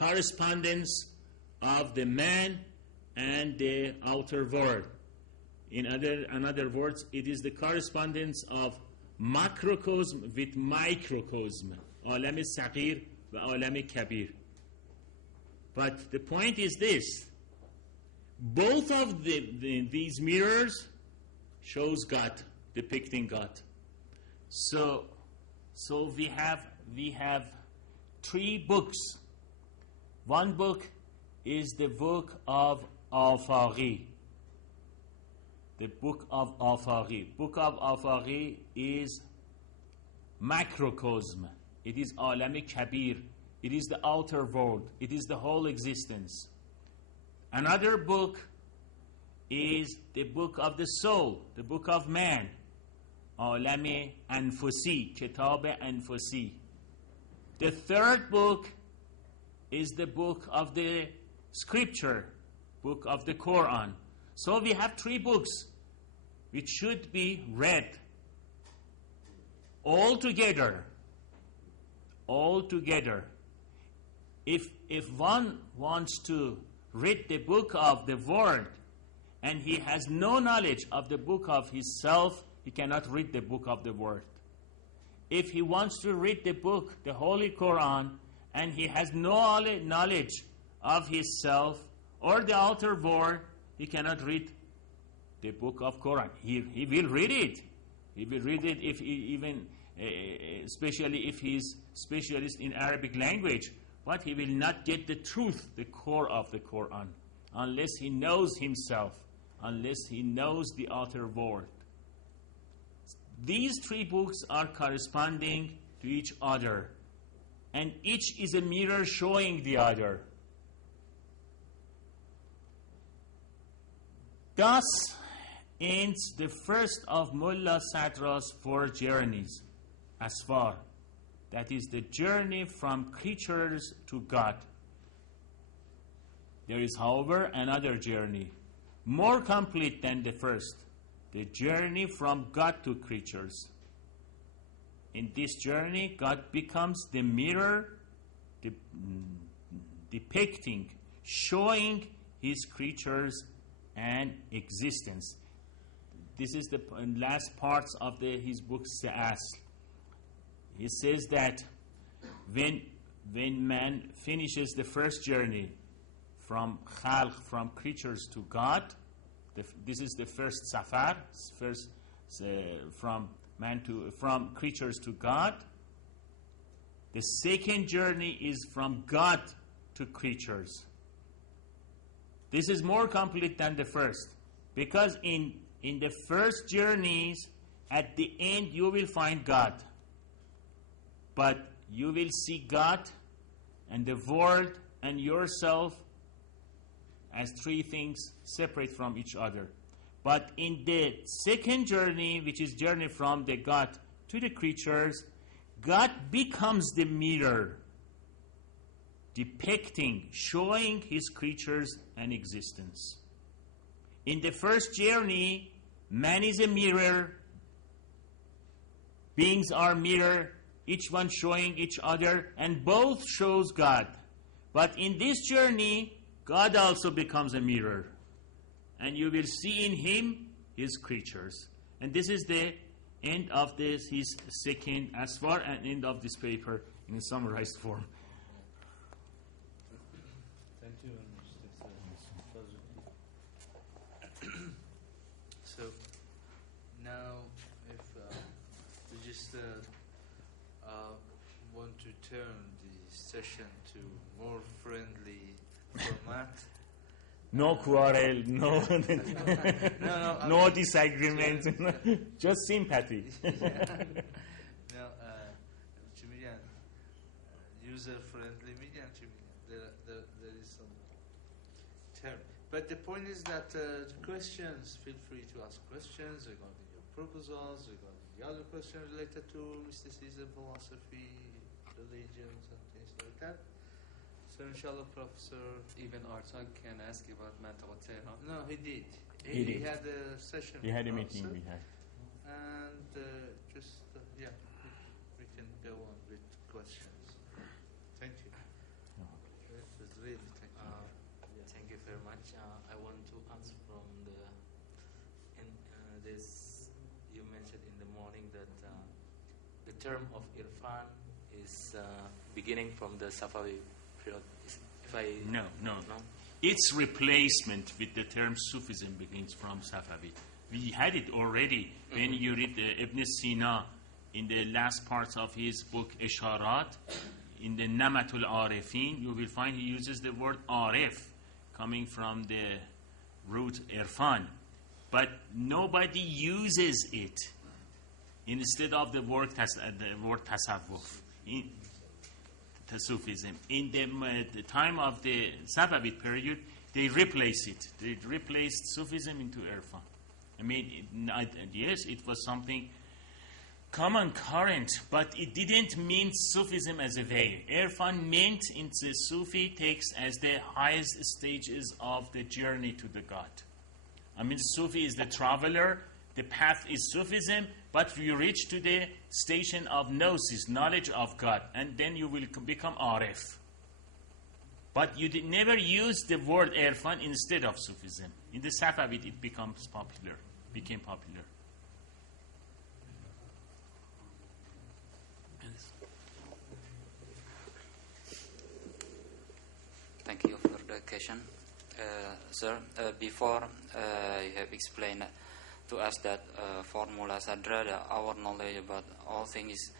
correspondence of the man and the outer world. In other words, it is the correspondence of macrocosm with microcosm, عالم صغیر و عالم کبیر. But the point is this: both of these mirrors shows God, depicting God. So we have three books. One book is the book of Afaqi. The book of Afaqi. Book of Afaqi is macrocosm. It is Alam Kabir. It is the outer world. It is the whole existence. Another book is the book of the soul, the book of man. Alam Anfusi, Kitab Anfusi. The third book is the book of the scripture, book of the Quran. So we have three books which should be read all together. All together. If one wants to read the book of the world and he has no knowledge of the book of himself, he cannot read the book of the world. If he wants to read the book, the Holy Quran, and he has no knowledge of himself or the outer world, he cannot read the book of Quran. He will read it. He will read it if he even, especially if he's specialist in Arabic language. But he will not get the truth, the core of the Quran, unless he knows himself, unless he knows the outer world. These three books are corresponding to each other, and each is a mirror showing the other. Thus ends the first of Mullah Sadra's four journeys, Asfar. That is the journey from creatures to God. There is, however, another journey, more complete than the first, the journey from God to creatures. In this journey, God becomes the mirror depicting, showing His creatures and existence. This is the last parts of his book, Sa'as. He says that when man finishes the first journey from khalq, from creatures to God, this is the first safar, from creatures to God. The second journey is from God to creatures. This is more complete than the first, because in the first journeys, at the end you will find God. But you will see God and the world and yourself as three things separate from each other. But in the second journey, which is journey from the God to the creatures, God becomes the mirror, depicting, showing His creatures and existence. In the first journey, man is a mirror, beings are mirror, each one showing each other, and both shows God. But in this journey, God also becomes a mirror, and you will see in Him His creatures. And this is the end of his second asfar, and end of this paper in a summarized form. Thank you. So now, if we just want to turn the session to more friendly format. No quarrel, no disagreement, just sympathy. Now, چی میگن user friendly میگن چی میگن there is some term, but the point is that the questions, feel free to ask questions regarding your proposals, regarding the other questions related to mysticism, philosophy, religions and things like that. So inshallah, Professor, even Artan can ask you about MIU-Tehran. No, he did. He had a session. We had a meeting. We had. And we can go on with questions. Thank you. I want to answer from this. You mentioned in the morning that the term of Irfan is beginning from the Safavi period. No. Its replacement with the term Sufism begins from Safavid. We had it already when you read Ibn Sina in the last parts of his book Isharat. In the Namatul Arifin, you will find he uses the word Arif, coming from the root Irfan. But nobody uses it instead of the word Tasawwuf, Sufism. In the time of the Safavid period, they replaced it. They replaced Sufism into Irfan. I mean, yes, it was something common current, but it didn't mean Sufism as a way. Irfan meant in the Sufi text as the highest stages of the journey to the God. I mean, Sufi is the traveler, the path is Sufism, but you reach to the station of gnosis, knowledge of God, and then you will become Arif. But you never use the word Irfan instead of Sufism. In the Safavid, it became popular. Thank you for the question. Sir, before you have explained to us that for Mullah Sadra, our knowledge about all things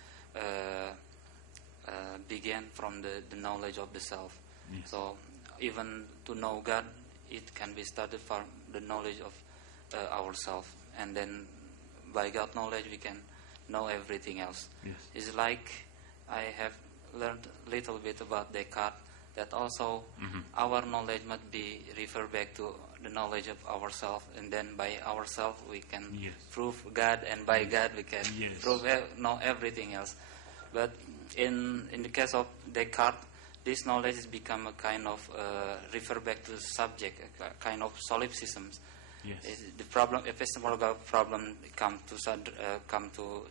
began from the knowledge of the self. Yes. So even to know God, it can be started from the knowledge of ourselves. And then by God knowledge, we can know everything else. Yes. It's like I have learned a little bit about Descartes, that also our knowledge must be referred back to the knowledge of ourselves, and then by ourselves we can prove God, and by God we can prove know everything else. But in the case of Descartes, this knowledge has become a kind of refer back to the subject, a kind of solipsisms. Yes. The problem, epistemological problem, come to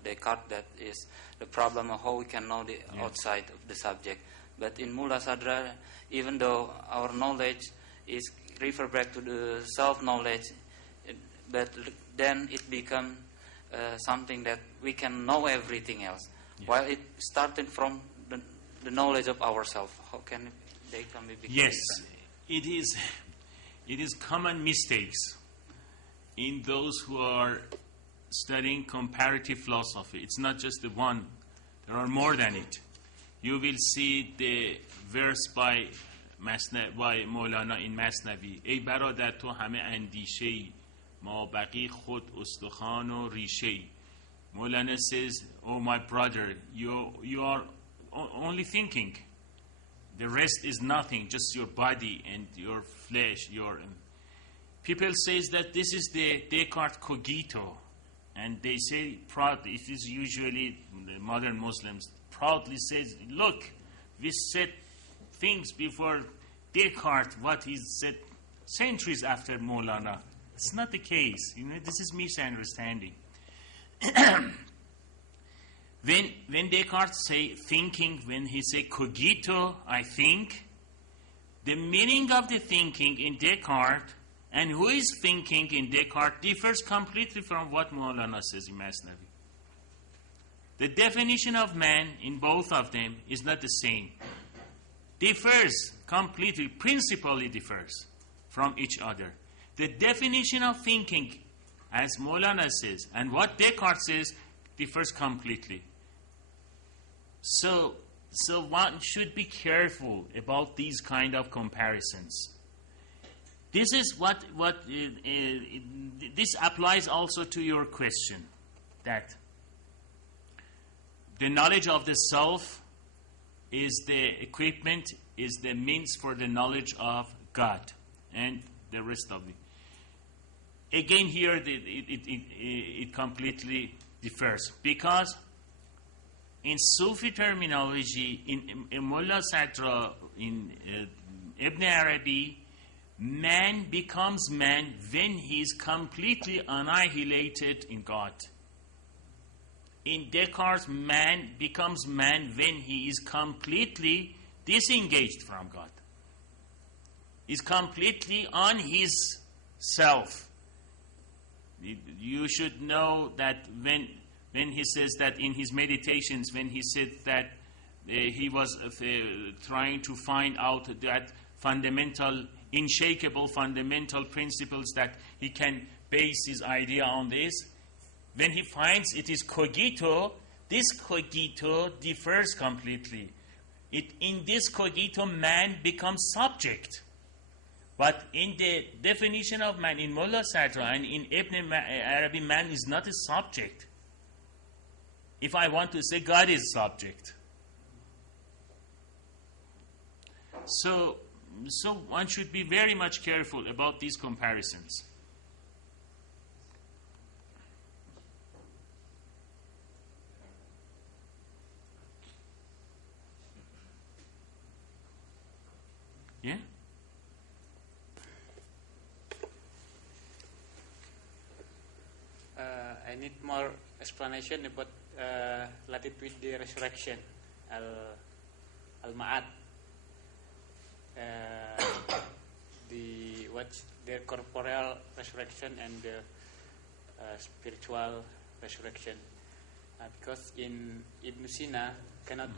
Descartes. That is the problem of how we can know the outside of the subject. But in Mullah Sadra, even though our knowledge is refer back to the self-knowledge, but then it becomes something that we can know everything else. Yeah. While it started from the knowledge of ourselves, how can they come be? Yes, it is common mistakes in those who are studying comparative philosophy. It's not just the one. There are more than it. You will see the verse by مولانا in Masnavi. ای برادر تو همه اندیشه‌ای ما بقی خود استخوان و ریشه‌ای. Maulana says, oh my brother, you are only thinking. The rest is nothing, just your body and your flesh. People says that this is the Descartes cogito, and they say proudly, it is usually the modern Muslims proudly says, look, we said things before Descartes, what he said centuries after Maulana. It's not the case. This is misunderstanding. When Descartes say thinking, when he say cogito, I think, the meaning of the thinking in Descartes and who is thinking in Descartes differs completely from what Maulana says in Masnavi. The definition of man in both of them is not the same. Differs completely, principally differs from each other. The definition of thinking, as Maulana says, and what Descartes says, differs completely. So one should be careful about these kind of comparisons. This is this applies also to your question, that the knowledge of the self is the equipment, is the means for the knowledge of God and the rest of it. Again, here it completely differs, because in Sufi terminology, in Mullah Sadra, in Ibn Arabi, man becomes man when he is completely annihilated in God. In Descartes, man becomes man when he is completely disengaged from God. is completely on his self. You should know that when he says that in his meditations, when he said that he was trying to find out that fundamental, unshakable fundamental principles that he can base his idea on this, when he finds it is cogito, this cogito differs completely. In this cogito, man becomes subject. But in the definition of man, in Mullah Sadra and in Ibn Arabi, man is not a subject. If I want to say God is subject. So one should be very much careful about these comparisons. Yeah? I need more explanation about related with the resurrection, al-ma'ad. Their corporeal resurrection and the spiritual resurrection, because in Ibn Sina cannot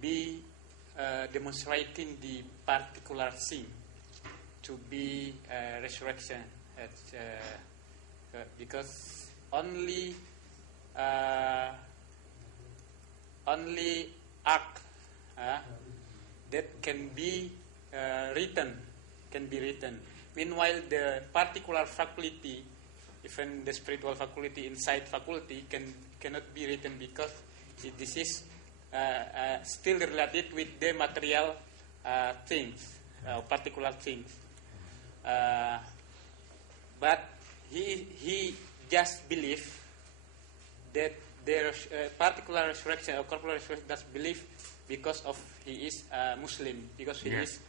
be demonstrating the particular thing to be resurrection, because only act that can be written. Meanwhile, the particular faculty, even the spiritual faculty inside faculty, cannot be written, because this is still related with the material things, particular things. But he just believe that their particular resurrection or corporal resurrection does believe because of he is Muslim, because he is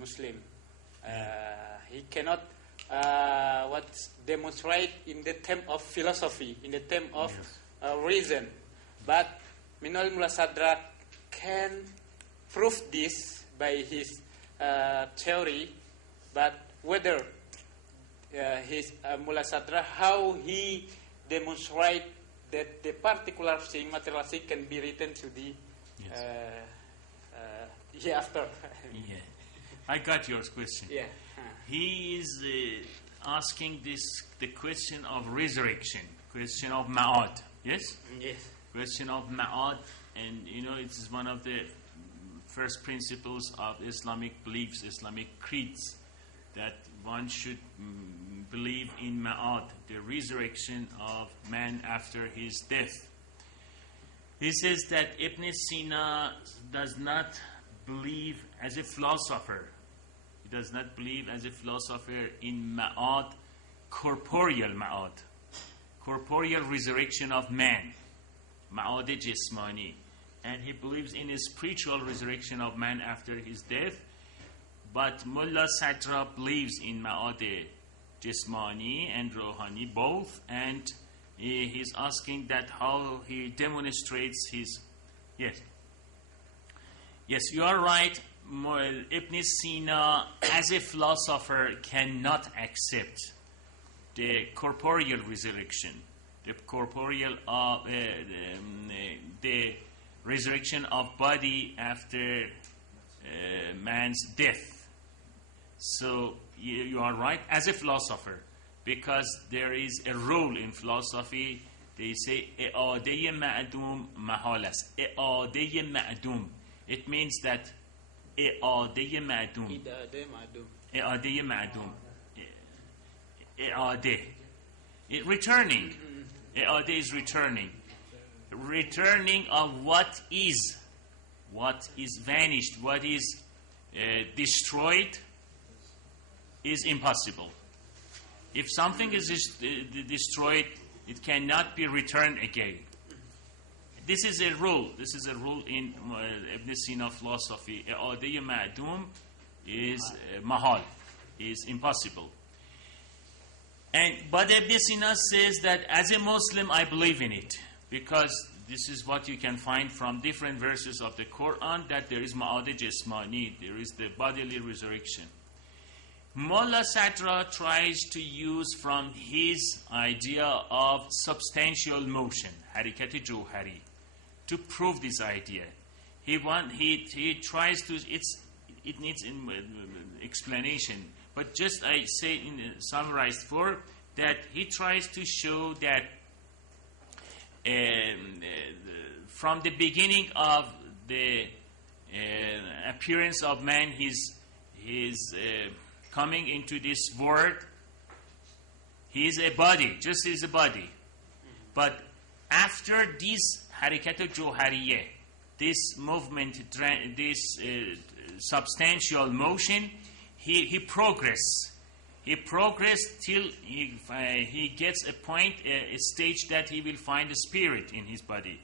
Muslim. He cannot demonstrate in the term of philosophy, in the term of reason. But Minal Mullah Sadra can prove this by his theory, but whether his Mullah Sadra, how he demonstrate that the particular thing, material thing, can be written to the hereafter. Yeah, I got your question. Yeah. He is asking the question of resurrection, question of ma'ad. Yes? Yes. Question of ma'ad, and it is one of the first principles of Islamic beliefs, Islamic creeds, that one should believe in ma'ad, the resurrection of man after his death. He says that Ibn Sina does not believe as a philosopher. He does not believe as a philosopher in ma'ad, corporeal resurrection of man, ma'ad jismani. And he believes in a spiritual resurrection of man after his death. But Mullah Sadra believes in ma'ad jismani and rohani both, and he's asking that how he demonstrates his... Yes, you are right. Ibn Sina, as a philosopher, cannot accept the corporeal resurrection, the resurrection of body after man's death. So you are right as a philosopher, because there is a rule in philosophy. They say i'adeh ma'dum mahalas. I'adeh ma'dum. It means that i'adeh ma'dum. I'adeh ma'dum. I'adeh. Returning. I'adeh is returning. Returning of what is vanished, what is destroyed, is impossible. If something is destroyed, it cannot be returned again. This is a rule. This is a rule in Ibn Sina philosophy. I'adeh ma'dum is mahal, is impossible. But Ibn Sina says that as a Muslim, I believe in it, because this is what you can find from different verses of the Quran, that there is ma'ad jismani, there is the bodily resurrection. Mullah Sadra tries to use from his idea of substantial motion, harikat johari, to prove this idea. He tries to, it needs explanation, but just I say in summarized form that he tries to show that from the beginning of the appearance of man, his coming into this world, he is a body, just as a body. But after this harikat johariye, this movement, this substantial motion, he progresses. He progressed till he gets a point, a stage that he will find a spirit in his body.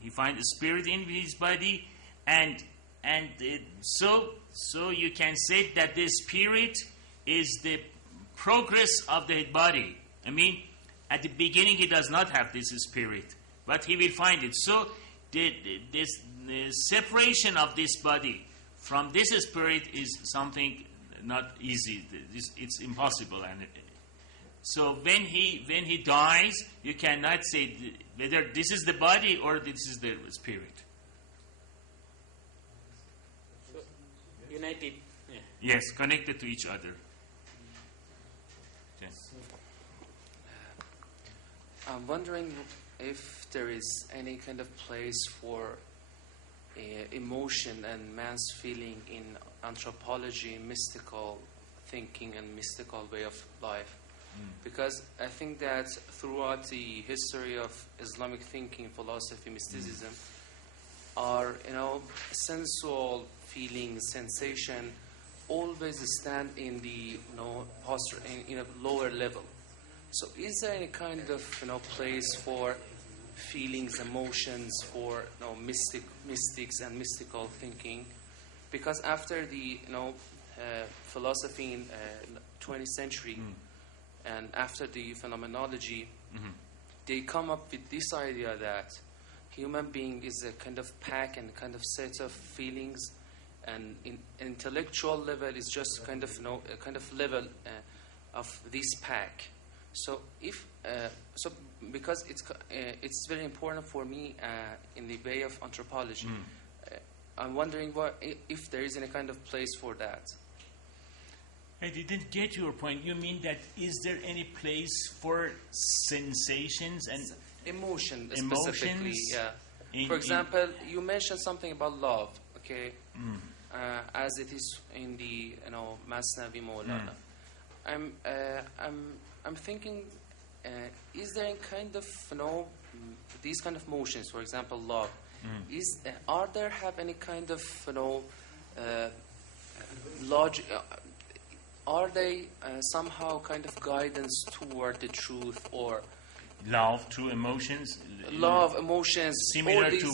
He finds a spirit in his body, and so you can say that the spirit is the progress of the body. I mean, at the beginning he does not have this spirit, but he will find it. So the separation of this body from this spirit is something not easy. It's impossible. And so when he dies, you cannot say whether this is the body or this is the spirit. So, united. Yeah. Yes, connected to each other. Okay. I'm wondering if there is any kind of place for emotion and man's feeling in anthropology, mystical thinking, and mystical way of life. Because I think that throughout the history of Islamic thinking, philosophy, mysticism, our sensual feelings, sensation, always stand in the posture in a lower level. So, is there any kind of place for feelings, emotions, for mystics and mystical thinking? Because after the philosophy in 20th century and after the phenomenology, they come up with this idea that human being is a kind of pack and kind of set of feelings, and in intellectual level is just kind of a kind of level of this pack. So because it's very important for me in the way of anthropology. I'm wondering if there is any kind of place for that. I didn't get your point. You mean that is there any place for sensations and emotion specifically? Yeah. For example, you mentioned something about love. Okay, as it is in the Masnavi Maulana. I'm thinking, is there any kind of these kind of motions? For example, love. Are there have any kind of logic? Are they somehow kind of guidance toward the truth, or love through emotions? Love, emotions, similar to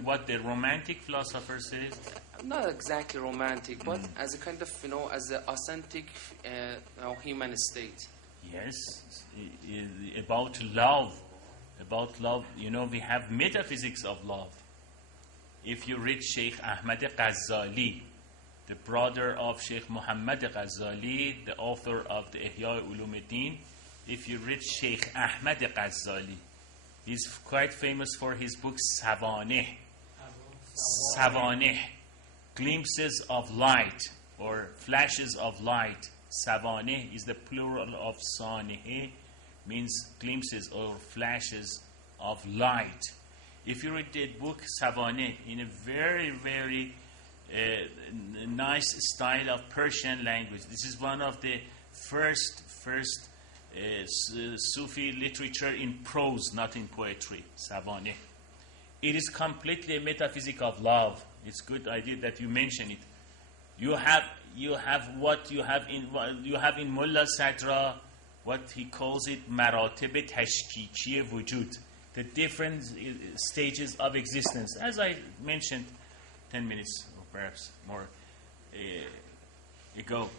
what the romantic philosopher says. Not exactly romantic, but as a kind of as an authentic human state. Yes, about love. About love, we have metaphysics of love. If you read Sheikh Ahmad Ghazali, the brother of Sheikh Muhammad Ghazali, the author of the Ihya Ulumuddin, if you read Sheikh Ahmad Ghazali, he's quite famous for his book Savaneh. Savaneh, glimpses of light or flashes of light. Savaneh is the plural of Saneh, means glimpses or flashes of light. If you read the book Savaneh in a very, very nice style of Persian language, this is one of the first Sufi literature in prose, not in poetry. Savaneh. It is completely a metaphysic of love. It's a good idea that you mention it. You have what you have in Mullah Sadra, what he calls it maratib tashkichi wujud, the different stages of existence. As I mentioned 10 minutes or perhaps more ago,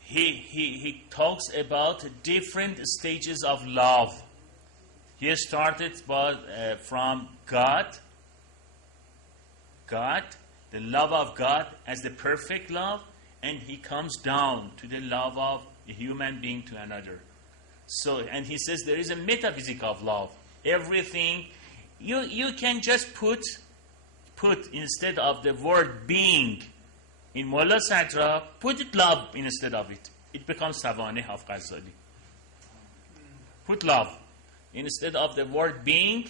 he talks about different stages of love. He started from God, the love of God as the perfect love, and he comes down to the love of a human being to another. So, and he says there is a metaphysics of love. Everything, you can just put instead of the word being in Mullah Sadra, put it love instead of it. It becomes Savaneh of Ghazali. Put love. Instead of the word being,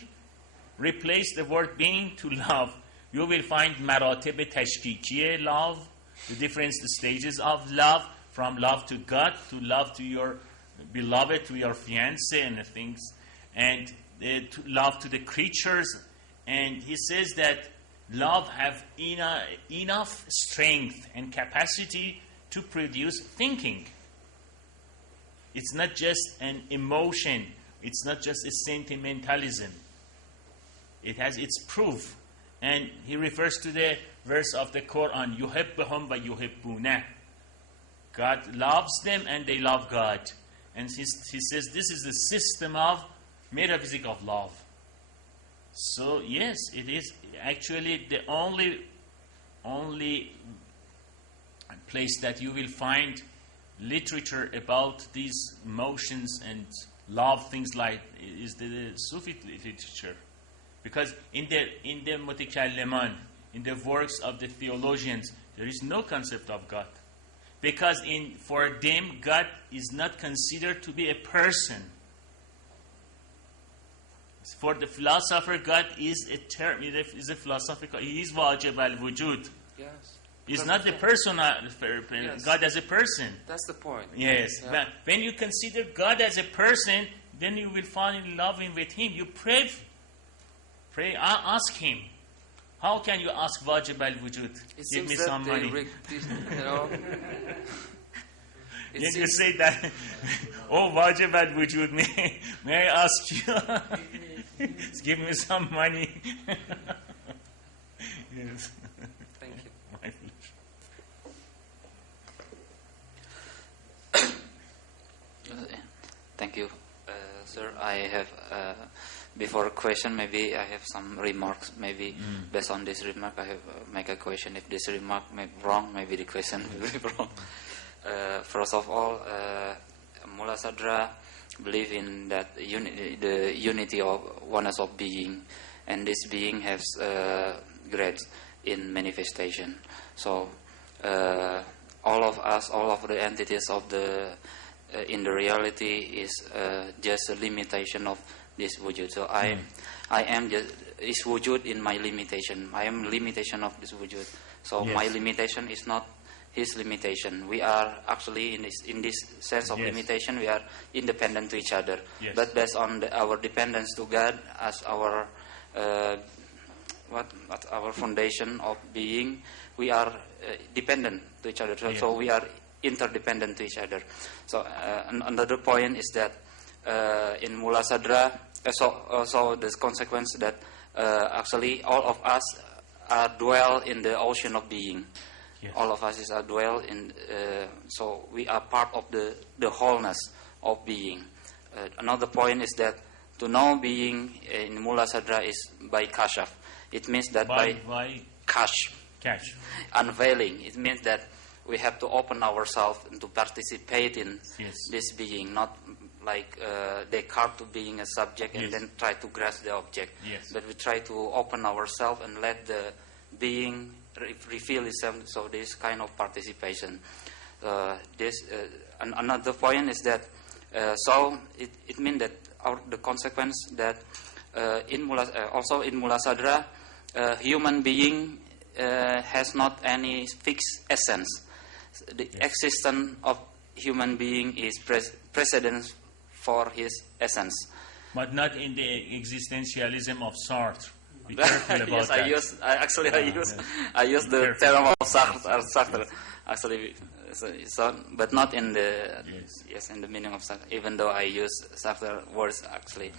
replace the word being to love. You will find maratib tashkiki love, the different stages of love, from love to God, to love to your beloved, to your fiancé and things, and to love to the creatures. And he says that love have enough strength and capacity to produce thinking. It's not just an emotion. It's not just a sentimentalism. It has its proof. And he refers to the verse of the Quran, يُحِبُّهُمْ وَيُحِبُّونَهُ. God loves them and they love God. And he says this is the system of metaphysics of love. So yes, it is actually the only place that you will find literature about these emotions and love, things like, is the Sufi literature. Because in the Mutakalliman, in the works of the theologians, there is no concept of God. Because for them, God is not considered to be a person. For the philosopher, God is a term, is a philosophical, he is wajib al-wujud. Yes. He's not the person, Yes. God as a person. That's the point. Yes. Yeah. But when you consider God as a person, then you will fall in love with him. You pray, ask him. How can you ask wajib al-wujud? Give me some money. Then you say that, oh, wajib al-wujud, may I ask you? Give me some money. Yes. Thank you. My pleasure. Thank you, sir. I have, before a question, maybe I have some remarks. Maybe based on this remark, I have make a question. If this remark may be wrong, maybe the question will be wrong. First of all, Mullah Sadra believe in that the unity of oneness of being, and this being has grades in manifestation. So all of us, all of the entities of the in the reality is just a limitation of this wujud. So I am just is wujud in my limitation. I am limitation of this wujud. So Yes. my limitation is not his limitation. We are actually in this sense of Yes. limitation. We are independent to each other. Yes. But based on our dependence to God as our our foundation of being, we are dependent to each other. Yes. So we are interdependent to each other. So another point is that in Mullah Sadra, so the consequence that actually all of us are dwell in the ocean of being. Yes. All of us is a dwell in, so we are part of the wholeness of being. Another point is that to know being in Mullah Sadra is by kashaf. It means that by Cash. unveiling. It means that we have to open ourselves and to participate in Yes. this being, not like Descartes to being a subject and Yes. then try to grasp the object. Yes. But we try to open ourselves and let the being reveal itself. So this kind of participation. Another point is that so it means that the consequence that also in Mullah Sadra, human being has not any fixed essence. The existence of human being is precedence for his essence. But not in the existentialism of Sartre. Be careful about Yes, that. I use the Careful. term of Sartre. Actually, so, but not in the in the meaning of Sartre. Even though I use Sartre words, actually,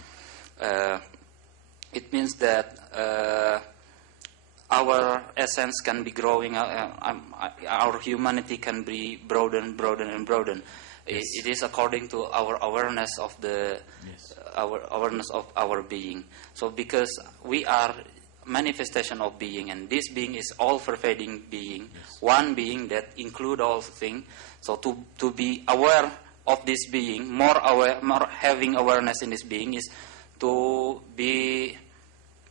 it means that our essence can be growing. Our humanity can be broadened. Yes. It is according to our awareness of the Yes. our awareness of our being. So because we are manifestation of being, and this being is all-pervading being, Yes. one being that include all things. So to be aware of this being, more aware, more having awareness in this being is to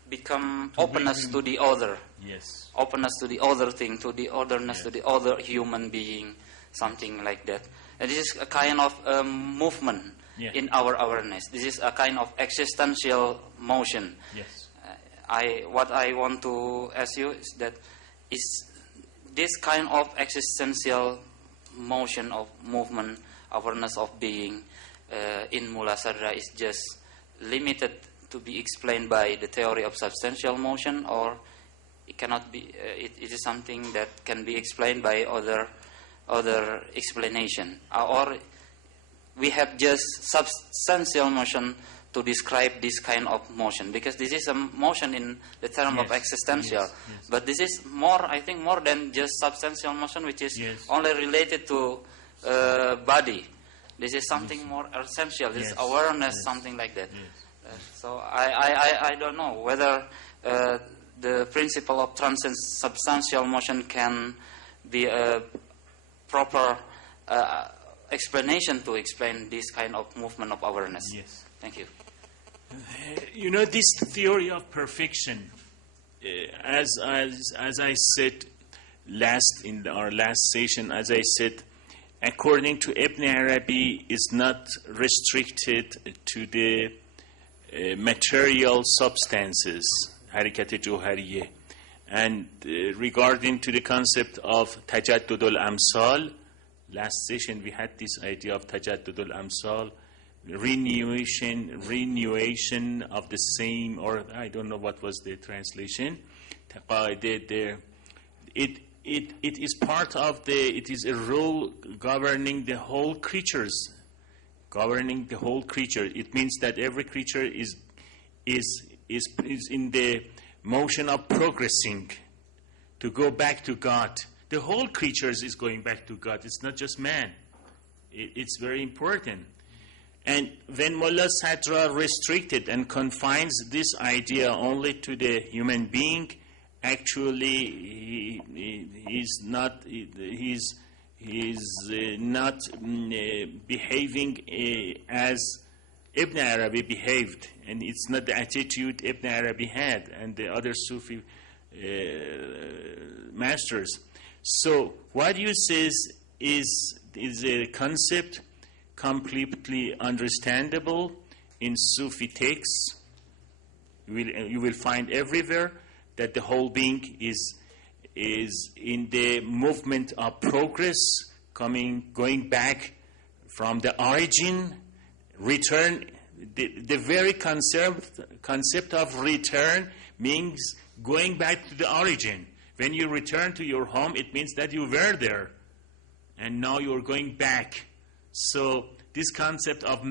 become openness to the other. Yes. Openness to the other thing, to the otherness, Yes. to the other human being, something like that. And this is a kind of movement in our awareness. This is a kind of existential motion. Yes. What I want to ask you is that is this kind of existential motion of movement, awareness of being in Mulasarra is just limited to be explained by the theory of substantial motion, or it cannot be? It is something that can be explained by other explanation, or we have just substantial motion to describe this kind of motion, because this is a motion in the term of existential. Yes. Yes. But this is more, I think, more than just substantial motion, which is Yes. only related to body. This is something more essential. This is awareness, something like that. Yes. So I don't know whether the principle of substantial motion can be a proper explanation to explain this kind of movement of awareness. Yes. Thank you. You know, this theory of perfection, as I said in our last session, as I said, according to Ibn Arabi, is not restricted to the material substances, harakat johariye. And regarding to the concept of tajaddud al-amsal, last session we had this idea of tajaddud al-amsal, renewation of the same, or I don't know what was the translation. It is part of it is a rule governing the whole creatures. Governing the whole creature. It means that every creature is in the motion of progressing to go back to God. The whole creatures is going back to God. It's not just man. It's very important. And when Mullah Sadra restricted and confines this idea only to the human being, actually he's not behaving as Ibn Arabi behaved, and it's not the attitude Ibn Arabi had and the other Sufi masters. So what you says is a concept completely understandable in Sufi texts. You will find everywhere that the whole being is in the movement of progress, going back from the origin, return. The very concept of return means going back to the origin. When you return to your home, it means that you were there, and now you are going back. So this concept of